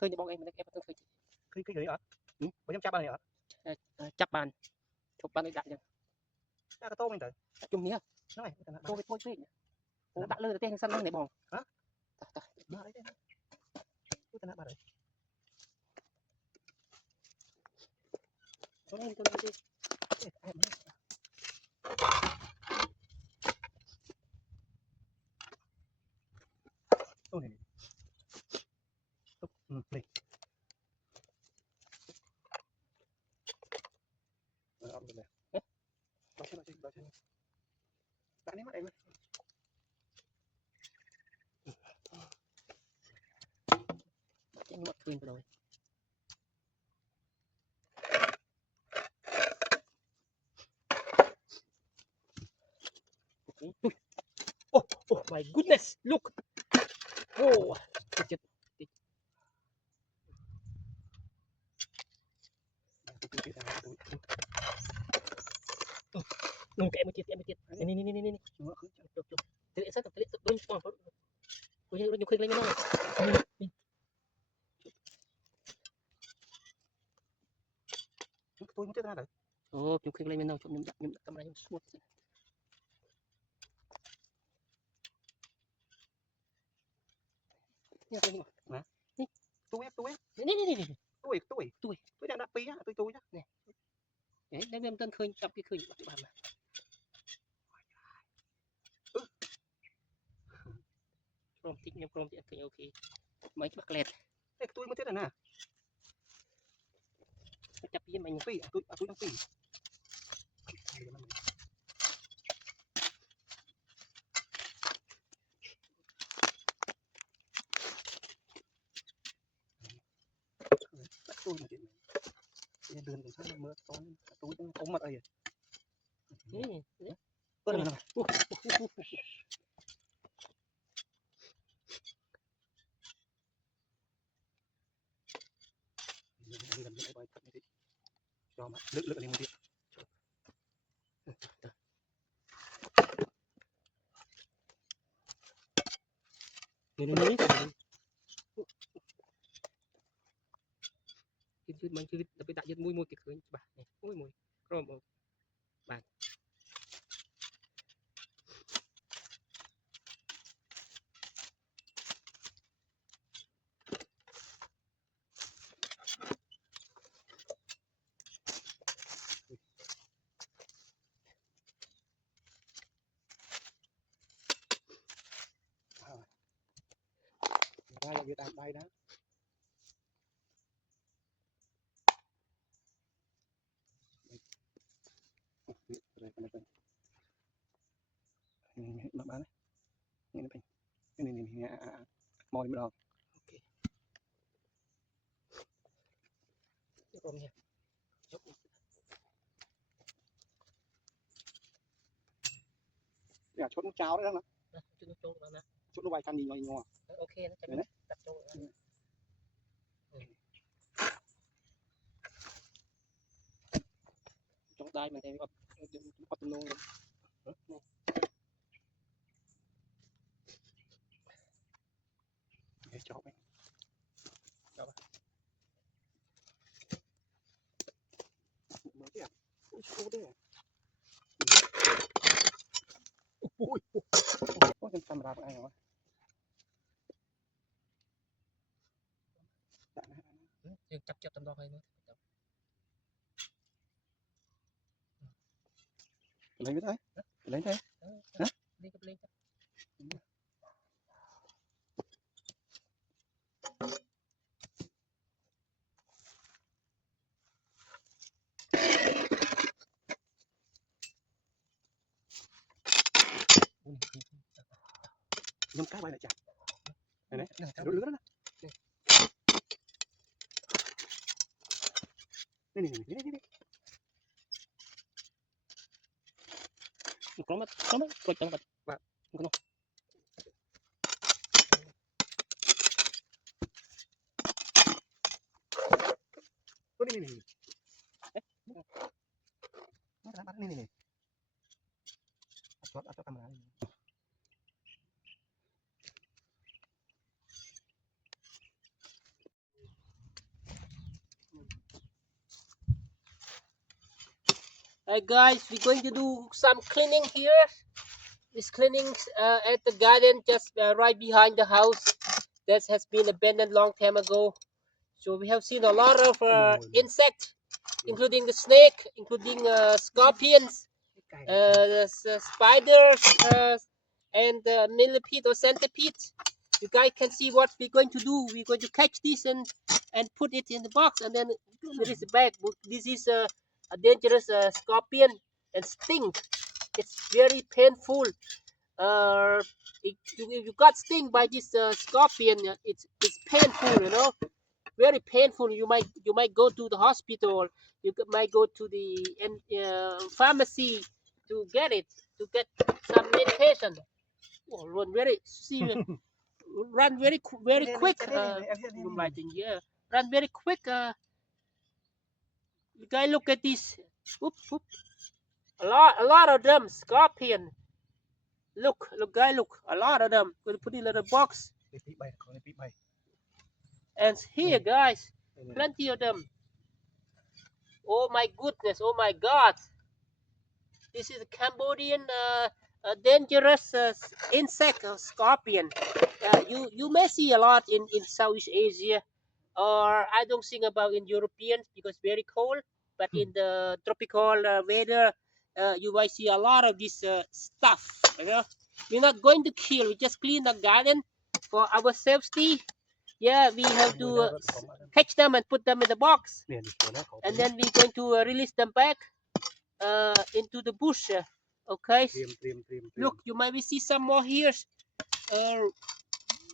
khơi thì bọn em khơi cái gì hả bây giờ chắp bao nhiêu chắc bàn chụp bàn đại được cái tô mình tới chung nhá nói tô với thôi ô đã lơ tên sân này bỏng hả đó đấy cái tên bà đấy tôi đi tô này này ông này đó xem bạn ấy mất em cái mất khơi rồi oh my goodness look oh chết nung kayak macet ini tidak satu tidak turun semua punya udah nyukur lagi mana tôi muốn chết ra đấy oh nyukur lagi mana cuma nyum kameranya smooth ini apa ini mà tôi ini tôi đang đạp pi á tôi á nè đấy đem đem tân khơi chọc cái khơi bắt bạn mà prom thích nhau prom thì khơi ok mấy cái bạc lẹt tôi muốn chết rồi nè chập với mình pi tôi đang pi tôi mà chuyện này đường thì sao mưa to tôi không mặt ấy tôi là cho mà lựa lên một điện ini mình chưa tapi tak jadi mui cái khơi bah này mui krom bạn ra là Việt Nam đây đó mà bán này mồi mới được krom nha chốt nó cháo đấy đó chốt nó bài căn gì nhỏ ok nó chậm tập trung trong tay mình thêm bắp luôn để chó đấy mới chứ ui số đấy ui có thêm camera của ai không chập tầm đo hay nữa lấy cái đấy lấy thế hả lên nhóm cái bay lại chặt này lứa lứa đó này có mất coi trong vật và không có này nó đã bắt này cho camera Alright guys, we're going to do some cleaning here. This cleaning at the garden just right behind the house that has been abandoned long time ago. So we have seen a lot of insects, including the snake, including scorpions, the spiders, and millipede or centipede. You guys can see what we're going to do. We're going to catch this and put it in the box and then release it back. This is a dangerous scorpion and sting. It's very painful. If you got sting by this scorpion, it's painful, you know, very painful. You might go to the hospital. You might go to the pharmacy to get it, to get some medication. Oh, run very see run very quick. Yeah, run very quick. You guys look at this. Whoop, whoop. A lot of them scorpion. Look, guy, look. A lot of them. Going to put in a little box. And here, guys, plenty of them. Oh my goodness! Oh my God! This is a Cambodian dangerous insect, scorpion. You may see a lot in Southeast Asia, or I don't think about in European because very cold. But in the tropical weather, you might see a lot of this stuff. You know, we're not going to kill. We just clean the garden for our safety. Yeah, we have to catch them and put them in the box, and then we're going to release them back into the bush. Okay. Look, you might see some more here.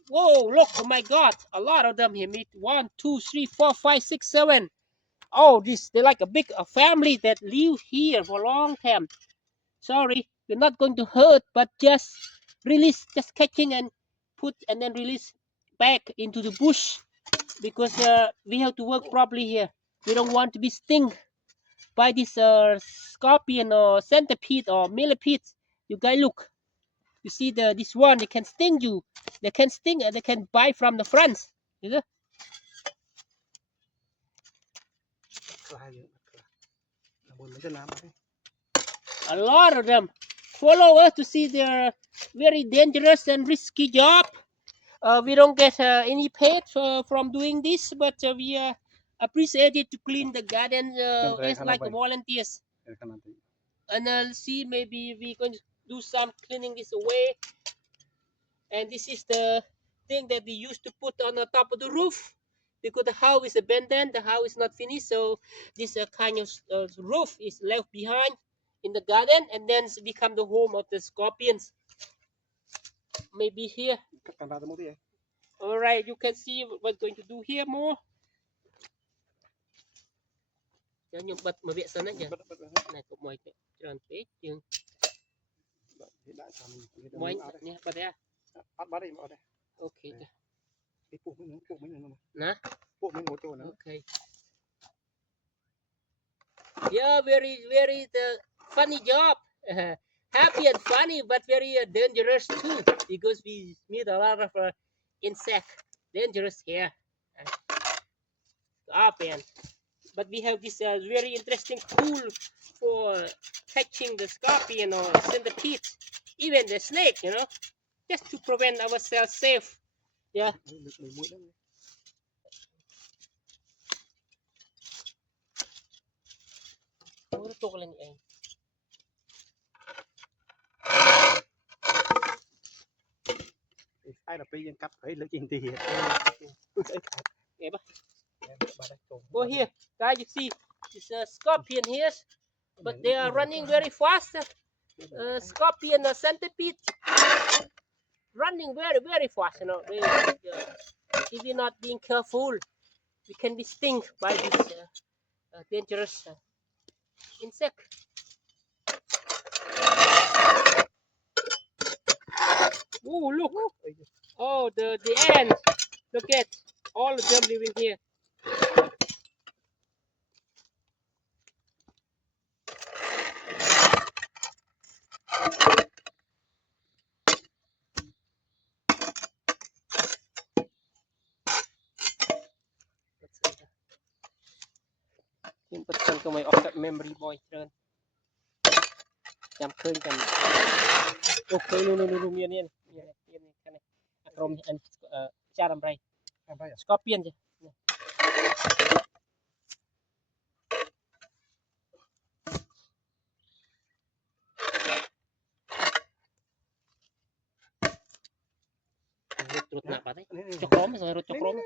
Whoa, look, oh my God, a lot of them here. Meet 1, 2, 3, 4, 5, 6, 7. Oh, they're like a big family that live here for a long time. Sorry, we're not going to hurt, but just release, just catching and put and then release back into the bush because we have to work properly here. We don't want to be stung by this scorpion or centipede or millipede. You guys look. You see this one, they can sting you. They can sting and they can bite from the front. You know? A lot of them follow us to see their very dangerous and risky job. We don't get any paid from doing this, but we appreciate it to clean the garden as like volunteers. And see, maybe we're going to do some cleaning this away. And this is the thing that we used to put on the top of the roof because the house is abandoned, the house is not finished. So this kind of roof is left behind in the garden and then become the home of the scorpions. Maybe here. All right, you can see what we're going to do here more. Nhưng bật mà vệ sinh aja. Này cũng mọi chuyện tròn thế nhưng mọi nè bật ra. Okay. Nah. Okay. Yeah, very the funny job. Happy and funny, but very dangerous too because we meet a lot of insect, dangerous here. Scorpion. But we have this very interesting tool for catching the scorpion or centipede, even the snake, you know, just to prevent ourselves safe. Yeah. Go here, guys. You see, it's a scorpion here, but they are running very fast. Scorpion or centipede running very fast. You know, if you're not being careful, we can be stung by this dangerous insect. Oh, look! Oh, the ants! Look at all of them living here. Bật sang cho mày off memory boy trơn. ចាំឃើញចាំអូឃើញនោះមាននេះខាងនេះក្រុមចារដំរី Làm đây à? Scorpion chứ. Rút nạp vào đấy. Cho chrome rồi rút cho chrome.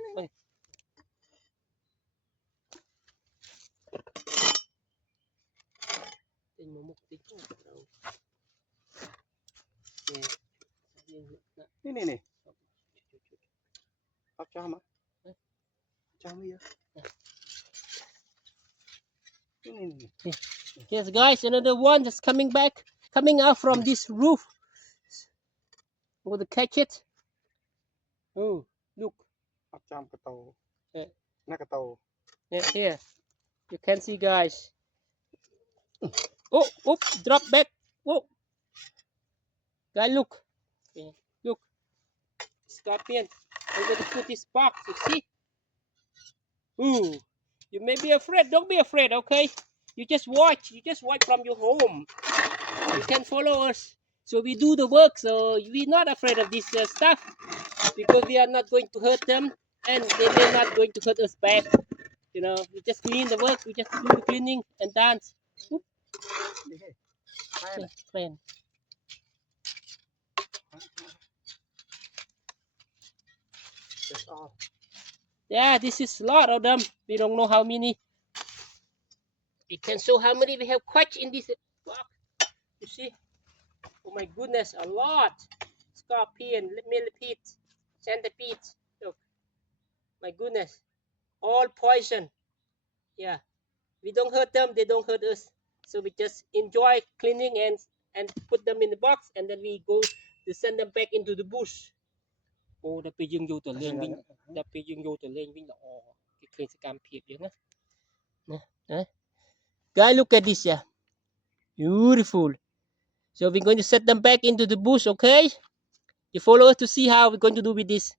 Tình một tí đâu. Nè. Bắt cho mà. Cho bây giờ. Nè. Yes, guys, another one just coming out from this roof. I'm going to catch it. Oh, look. Bắt cho cái tàu. Yeah. Nó cái tàu. Yeah, here. You can see, guys. Oh, drop back. Oh. Guys, look. Okay. Look. Scorpion. I'm going to put this box, you see? Ooh. You may be afraid. Don't be afraid, okay? You just watch from your home. You can follow us. So we do the work, so we're not afraid of this stuff because we are not going to hurt them and they're not going to hurt us back. You know, we just clean the work, we just do the cleaning and dance. Okay, plan. That's all. Yeah, this is a lot of them. We don't know how many. We can show how many we have caught in this box. You see? Oh my goodness, a lot. Scorpion, millipede, centipede. Look, my goodness, all poison. Yeah, we don't hurt them, they don't hurt us. So we just enjoy cleaning and put them in the box, and then we go to send them back into the bush. Oh, the pigeon vô từ lên vinh, the pigeon vô từ lên vinh là cái cây sẽ cam thiệt vậy nè. Guys, look at this, yeah, beautiful. So we're going to set them back into the bush, okay? You follow us to see how we're going to do with this.